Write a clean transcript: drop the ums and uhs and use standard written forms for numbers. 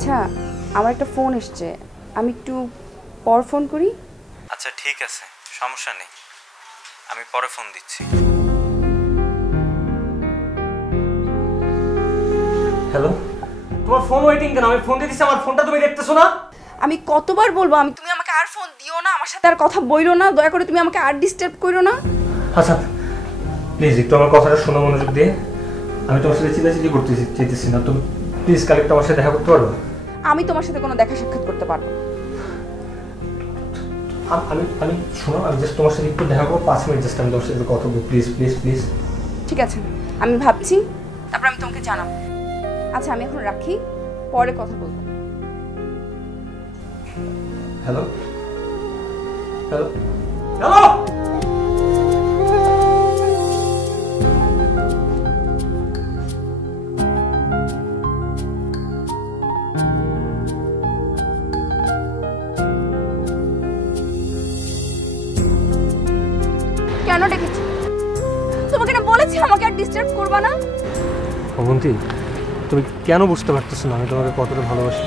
আচ্ছা আমার একটা ফোন এসছে, আমি একটু পর ফোন করি। আচ্ছা ঠিক আছে, সমস্যা নেই, আমি পরে ফোন দিচ্ছি। হ্যালো, তোমার ফোন ওয়েটিং কেন? আমি ফোন দিতেছি, আমার ফোনটা তুমি দেখতেছো না? আমি কতবার বলবো তুমি আমাকে আর ফোন দিও না, আমার সাথে আর কথা বইলো না, দয়া করে তুমি আমাকে আর ডিস্টার্ব করো না। আচ্ছা প্লিজ একটু আমার কথাটা শোনো মনোযোগ দিয়ে। আমি তোমার সাথে চিল্লাচিল্লি করতে চাইতেছি না, তুমি প্লিজ কাল একটু আমার সাথে দেখা করতে পারবে? আমি তোমার সাথে কোনো দেখা সাক্ষাৎ করতে পারবো না। আমি শোনো, আমি জাস্ট তোমার সাথে একটু দেখা করবো 5 মিনিট, জাস্ট আমি তোমার সাথে কথা বলবো, প্লিজ প্লিজ প্লিজ। ঠিক আছে, আমি ভাবছি, তারপর আমি তোমাকে জানাবো। আচ্ছা আমি এখন রাখি, পরে কথা বলবো। হ্যালো হ্যালো হ্যালো, কেন ডেকেছি? তোমাকে না বলেছি আমাকে আর ডিস্টার্ব করবা না। অবন্তী, তুমি কেন বুঝতে পারতেছো না আমি তোমাকে কতটা ভালোবাসি?